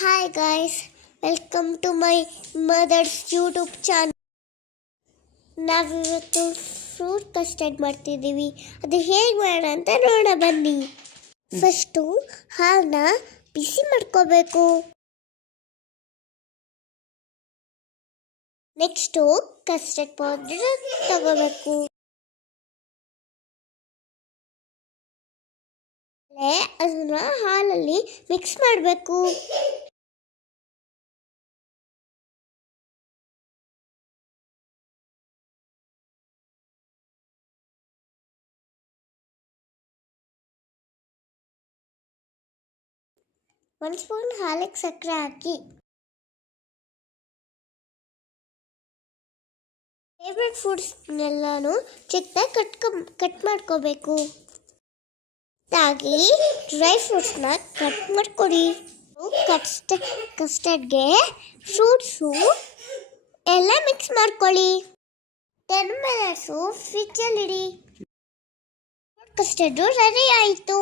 Hi guys, welcome to my mother's YouTube channel. ನಾವಿವತ್ತು fruit custard ಮಾಡ್ತಿದ್ದೀವಿ. ಅದು ಹೇಗೆ ಮಾಡೋಣ ಅಂತ ನೋಡೋಣ ಬನ್ನಿ. ಫಸ್ಟು ಹಾಲನ್ನ ಬಿಸಿ ಮಾಡ್ಕೋಬೇಕು. ನೆಕ್ಸ್ಟು ಕಸ್ಟರ್ಡ್ ಪೌಡರ್ ತಗೋಬೇಕು. ಅದನ್ನ ಹಾಲಲ್ಲಿ ಮಿಕ್ಸ್ ಮಾಡಬೇಕು. ಒಂದು ಸ್ಪೂನ್ ಹಾಲಿಗೆ ಸಕ್ಕರೆ ಹಾಕಿ ಫೇವ್ರೆಟ್ ಫ್ರೂಟ್ಸ್ನೆಲ್ಲನೂ ಚಿಕ್ಕದಾಗಿ ಕಟ್ ಮಾಡ್ಕೋಬೇಕು. ಹಾಗೆ ಡ್ರೈ ಫ್ರೂಟ್ಸ್ನ ಕಟ್ ಮಾಡ್ಕೊಡಿ. ಕಸ್ಟರ್ಡ್ಗೆ ಫ್ರೂಟ್ಸು ಎಲ್ಲ ಮಿಕ್ಸ್ ಮಾಡ್ಕೊಳ್ಳಿ. 10 ಮಿನಿಟ್ಸು ಫ್ರಿಜ್ಜಲ್ಲಿಡಿ. ಕಸ್ಟರ್ಡು ರೆಡಿ ಆಯಿತು.